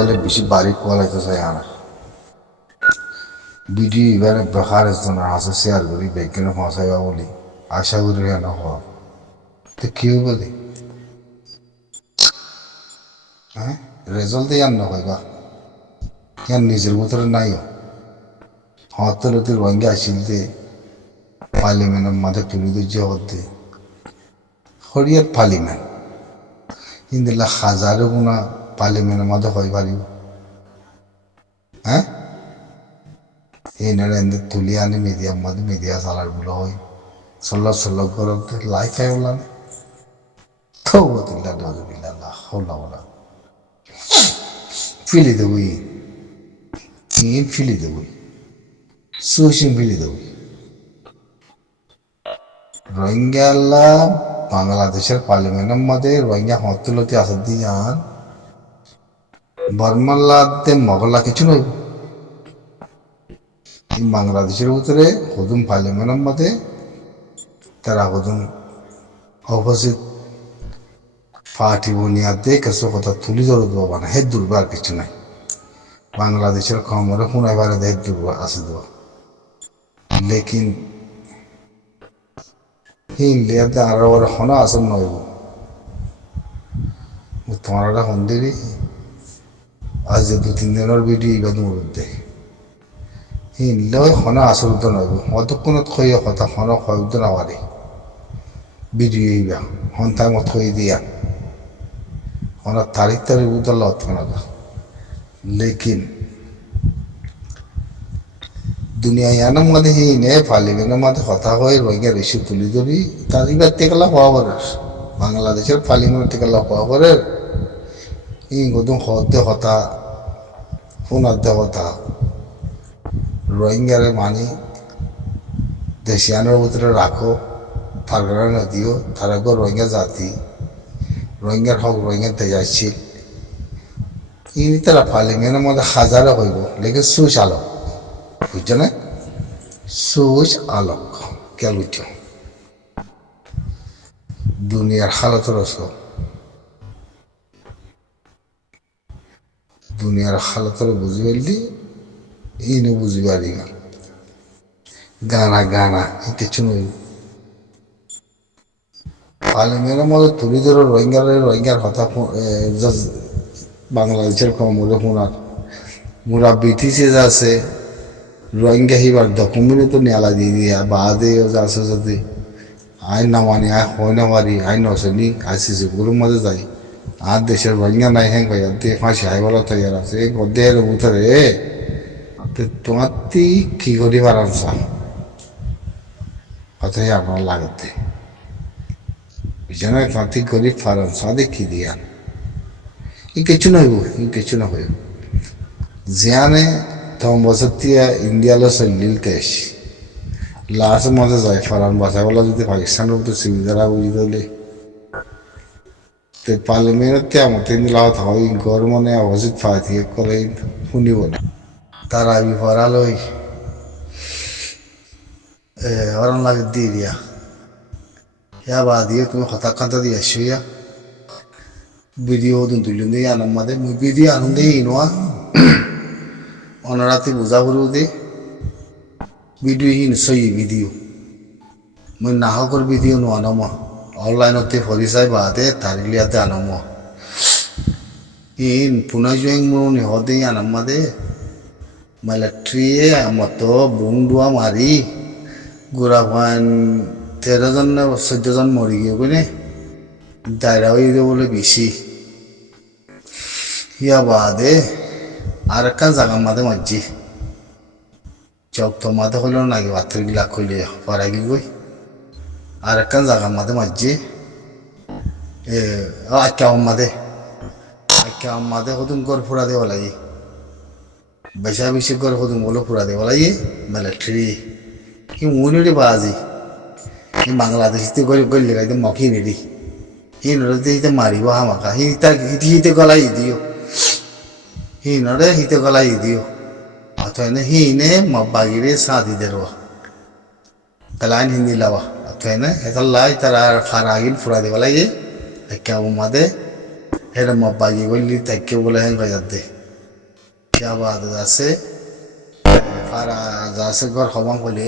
হলে বেশি বাড়ি কোয়ালাইতে চাই আর ভিডিও এবারে বেকার আছে শেয়ার করি বেগিনে ফসাইবা বলি আশা করি কেন হওয়া তো কেউ বলি হ্যাঁ রেজাল্ট ইয়ার নকইবা ইয়ার নিজের ভিতরে নাইও হতলতি রোহিঙ্গা আসিলতে পার্লিমেন্টের মাঝে তুলি দিয়ে হতে হরিয়ার পার্লিমেন্ট ইন্দিলা হাজারো গুণা পার্লিমেন্টের মাঝে হয়ে পারিব হ্যাঁ এই নারে তুলি আনি মিডিয়ার মাঝে মিডিয়া চালার বলে হয় ষোলো করতে লাইফ আই বললাম তো বতিল্লা নজবিল্লা হল্লা বলা ফিলি দেবই ফিলি দেবই সুশিং ফিলি দেবই রোহিঙ্গা বাংলাদেশের পার্লিমেন্টের মধ্যে রোহিঙ্গা হতলতি আসাদ দিয়ান বর্মাল্লাতে মগলা কিছু নই বাংলাদেশের ভিতরে হদুম পার্লিমেন্টের মধ্যে তারা হদুম অপোজিট পার্টি বুনিয়াদে কিছু কথা তুলি ধরে দেবো না হে দুর্বার কিছু নাই বাংলাদেশের কমরে শুনাইবারে হে দুর্বার আছে দেওয়া লেকিন ইন্ডিয়াতে আর হনা আসন নইব তোমার হন্দিরি আজ যে 2-3 দিনের ভিডিও ইবাদ মরুদ্দে ইনলে হনা আসল তো নইব অতক্ষণত খই কথা হনা খয়ুদ না পারে ভিডিও ইবা হন তাই মত খই দিয়া হনা তারিখ উদল অতক্ষণ লেকিন দুনিয়া ইয়ানোর মধ্যে নে পার্লিমেন্টের মধ্যে কথা হয় রোহিঙ্গার ইস্যু তুলি ধরি তার এবার টেকালা হওয়া করে বাংলাদেশের পার্লিমেন্ট টেকালা হওয়া করে গদুম হতে হতা শোনাতে হতা রোহিঙ্গারে মানি দেশিয়ানোর ভিতরে রাখো ফারগানা নদীও তারা রোহিঙ্গা জাতি রোহিঙ্গার হক রোহিঙ্গা তেজাইছিল ইনি তারা পার্লিমেন্টের মধ্যে হাজারে হইব লেকিন সুচ আলো বুঝছো না সুচ আলোক কে বুঝছো দুনিয়ার হালতের দুনিয়ার হালতের বুঝি পারলি ইনও বুঝি পারি না গানা কিছু নই পার্লিমেন্টের মধ্যে তুলি ধরো রোহিঙ্গার কথা বাংলাদেশের কমরে শোনার মোরা ব্রিটিশে আছে রোহিঙ্গা হিবার ডকুমেন্ট তো নেলা দিয়ে দিয়া বাদে আছে যদি আইন না মানি আই হয় না মারি আইন নসেনি আইসিসি গুরুর মধ্যে যাই আর দেশের রোহিঙ্গা নাই হ্যাঁ ভাই দিয়ে ফাঁসি হাইবলা তৈরি আছে এই গদ্দের ভিতরে তোমার কি করি পারান চা কথাই আপনার লাগতে বুঝছেন তোমার গরিব ফারান চা দেখি দিয়া ই কিছু নইব কিছু না হইব জিয়ানে তখন বছর দিয়ে ইন্ডিয়ালো চলিল দেশ লাস্ট মজা যায় ফারান বাঁচাবলা যদি পাকিস্তানের মতো সুবিধারা বুঝি দিলে তো পার্লিমেন্টতে আমার লাভ হয় গড় মানে অবস্থিত ফাঁকি করে শুনিব না তারা আমি পড়ালই ওরম লাগে দিয়ে দিয়া ইয়া বা দিয়ে তুমি হঠাৎ কান্তা দিয়ে শুয়া ভিডিও তুলিন দিয়ে আনন্দ মাদে মুই ভিডিও আনন্দ ইনোয়া অনরাতে বুঝা করু দে ভিডিও সই ভিডিও মই নাহকর ভিডিও নো আনম অনলাইনতে ফরিসাই বাদে তারিলিয়াতে আনম পুনঃ জয়ং মো নিহতে আনম মাদে মিলিটারিয়ে মতো বুংডুয়া মারি গোড়া ভান 13 জন না 14 জন মরি গিয়ে কোনে দায়রা হয়ে বলে বেশি ইয়া বাদে আর একটা জায়গার মাঝে মাঝি চক তো মাঝে হইল নাকি বাথর গিলা কইলে পাড়াই গই আর একটা জায়গার মাঝে মাঝি আক্কা মাঝে হতুন কর ফুরা দেওয়া লাগে বেশি করে হতুন বলে ফুরা দেওয়া লাগে মিলিটারি কি মুনিরে বাজি বাংলাদেশিতে গলি গাইতে মকি নিদি হিতে মারিব হামাকা হিতে গলাই দিও হিতে গলাই দিও অথবা হিনে বাগিরে সাদি দেরবা তালাইন হিন্দি লাবা অথবা হেতাল্লাই তারা ফারাগিল ফুরা দেওয়া লাগে একে মাদে হেরা বাগি গলি তাকে বলে হেন গাইতে ইয়া বাদ আছে পারা যাচ্ছে ঘর খবাং হইলে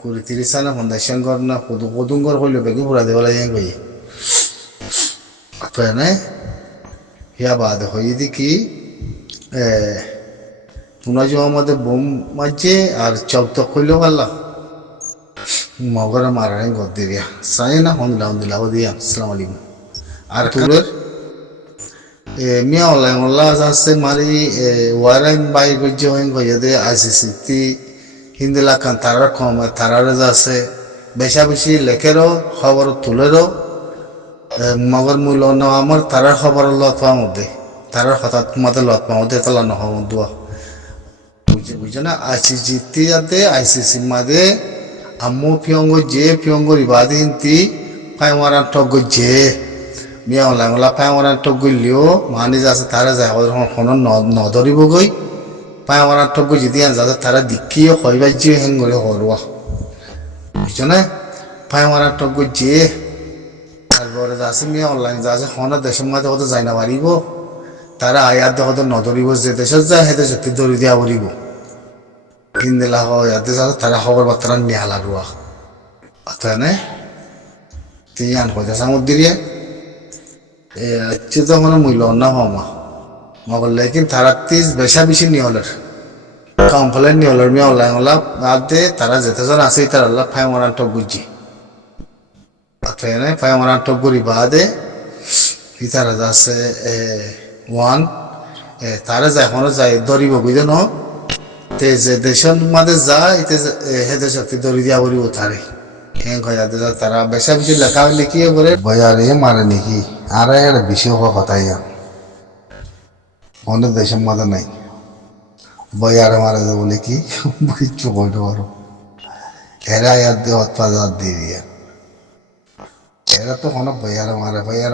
কুড়ি 30 সালে ফাউন্ডেশন ঘর না কদুম ঘর হইলে বেগি পুরা দেওয়া লাগে কই তো না ইয়া বাদ হই দেখি পুনাজ আমাদের বোম মাঝে আর চকটক হইলেও পারলা মগরে মারাই গদ দিয়া সাই না হন্দিলা দিয়া আসসালামু আলাইকুম আর তুলের মিয়া ওলা যাচ্ছে মারি ওয়ারাইন বাই গজ্জে হইন গইয়াদে আইসিসিটি হিন্দিলা কান তারার কম তারারে যাচ্ছে বেশা বেশি লেখেরও খবর তুলেরও মগর মূল্য ন আমার তারার খবর লতপা মধ্যে তারার হঠাৎ মধ্যে লতপা মধ্যে তালা নহব দোয়া বুঝছো না আইসিসিটি যাতে আইসিসি মাদে আম্মু ফিয়ঙ্গ যে ফিয়ঙ্গ ইবাদি হিন্তি পাইমারান টক যে মিয়া ওলা পাইমারান টক গইলেও মানি যাচ্ছে তারা যায় কোনো নধরিব গই পাইমারান টক গই যদি যাতে তারা দিকিও হইবার যে হেঙ্গলে হরুয়া বুঝছো না পাইমারান টক গই যে তারপরে যাচ্ছে মিয়া অনলাইন যাচ্ছে হনের দেশের মধ্যে হয়তো যাই না পারিব তারা আয়াত হয়তো নধরিব যে দেশত যায় সে দেশত ধরি দিয়া পারিব হিন্দিলা ইয়াতে যাতে তারা খবর বার্তা নিয়ে হালারুয়া অতএনে তিনি আন হইতে সামুদ্রিয়ে তো কোনো মূল্য না হমা মগল লেকিন তারা তিস বেশা বেশি নিয়লের কমপ্লেন নিয়লের মিয়া ওলা ওলা বাদে তারা যেতেজন আছে তার আল্লাহ ফাই মরান টক বুঝি অতএনে ফাই মরান টক গুড়ি বাদে তারা যাচ্ছে ওয়ান তারা যায় এখনো যায় ধরিব বুঝে ন তে যে দেশের মাঝে যায় এতে হেদে শক্তি দড়ি দিয়া বলি উঠারে হ্যাঁ ঘয়াতে তারা বেশা বেশি লেখা লিখিয়ে বলে বয়ারে মারে নাকি আর একটা বিষয় হওয়া কথাই অনেক দেশের মাঝে নাই বয়ারে মারে যে বলে কি কিচ্ছু বলতে পারো এরা ইয়ার দিয়ে অত্যাচার দিয়ে দিয়া এরা তো কোনো বয়ারে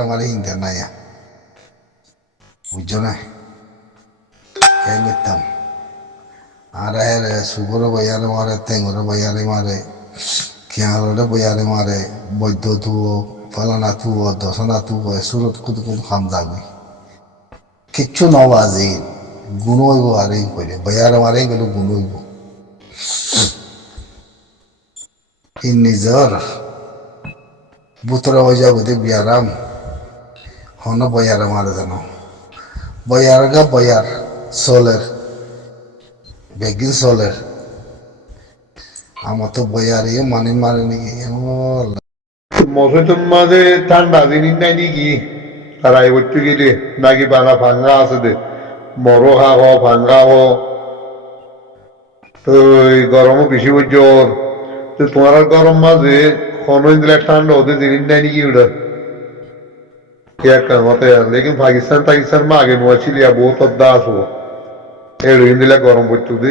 মারে হিংতে নাই বুঝছো না এই নিতাম আর সুগরে বয়ারে মারে টেঙ্গরে বয়ারে মারে খেয়ালরে বয়ারে মারে বৈদ্য তুও ফলানা তুও দশনা তুও সুরত কুদ খাম যাবি কিচ্ছু নবাজি গুণ হইব আর এই কইলে বয়ারে মারে গেল গুণ হইব নিজর বুতরা হয়ে যাবে দে বিয়ারাম হন বয়ারে মারে জানো বয়ার গা বয়ার সোলের বেগিন সোলের আমার তো বয়ারে মানে মারে নাকি মৌসুম মাঝে ঠান্ডা জিনিস নাই নাকি তারা এবছর গেলে নাকি বানা ভাঙ্গা আছে দে মরো খাওয়া ভাঙ্গা হো তো গরমও বেশি জ্বর তো তোমার গরম মাঝে কোনো দিলে ঠান্ডা হতে জিনিস নাই নাকি ওটা মতে লেকিন পাকিস্তান মা আগে নোয়াছিলিয়া বহুত অদ্দা আসবো এই দিলে গরম পড়তো দে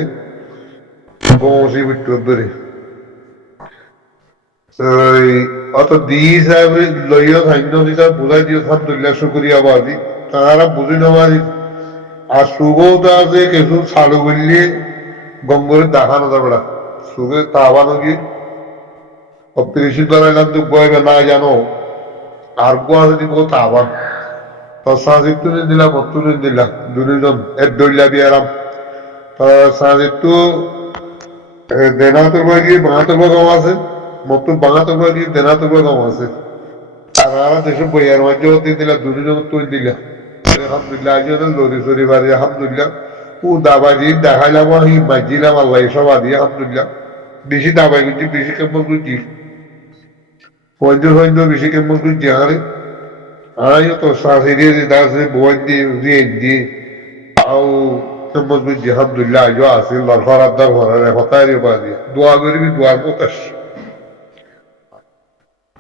বসি পড়তো ধরে অত দিস লইয়া খাদ্য দিতা বুঝাই দিও আলহামদুলিল্লাহ শুকরিয়া বাদি তারা বুঝি নবাদি আর সুগৌতা আছে কিছু ছাড়ু বললে গঙ্গরে দেখানো যাবে না সুগে তাবানো গিয়ে অপরিচিত বানাইলাম তো বয়বে না জানো আর গোয়া যদি বলো তাবান তো সাজিদ তুলে দিলাম তুলে দিলাম দুজন এর দইলা বিয়ারাম সাজিদ তো দেনাতের বই গিয়ে বাঙাতের বই কম আছে মতো বাঙাতে গিয়ে দেনাতে কম আছে আর দেশে বইয়ার মাঝে দিয়ে দিলা দুজন তুই দিলা আলহামদুলিল্লাহ আজ লরি সরি বাড়ি আলহামদুলিল্লাহ ও দাবাজি দেখাইলাম আমি মাজিলাম আল্লাহ সব আদি আলহামদুলিল্লাহ বেশি দাবাই করছি বেশি কেমন করছি হইন্দ বেশি কেমন করছি আরে আড়াইও তো শাশুড়ি দাসে বই দিয়ে দিয়ে আও কেমন করছি আলহামদুলিল্লাহ আজও আছে দরকার ঘরের কথাই বাদি দোয়া করবি দোয়ার প্রকাশ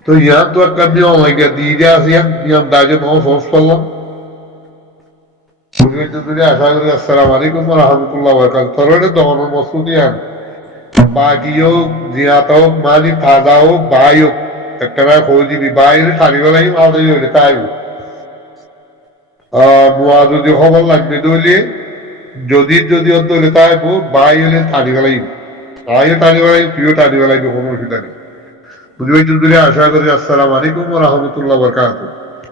তো यहाँ तो कभी होगा दीजिए हम दाजे तो सोच पड़ला मुझे तो तुझे आशा करी अस्सलाम वालेकुम व रहमतुल्लाहि व बरकातहू तोरे तो हम मसूदी हैं बाकी यो जियाता हो माली ताजा हो बायो तकरा खोजी भी बायो खाली वाला ही माल दे लेता है मुआजो जो खबर लगने दोले যদি অত লেতা है वो बायो ले थाली वाला ही आयो थाली वाला ही पियो थाली वाला ही जो होनो फिर বুঝবেন আশা করি আসসালামু আলাইকুম ওয়া রাহমাতুল্লাহি ওয়া বারাকাতুহু।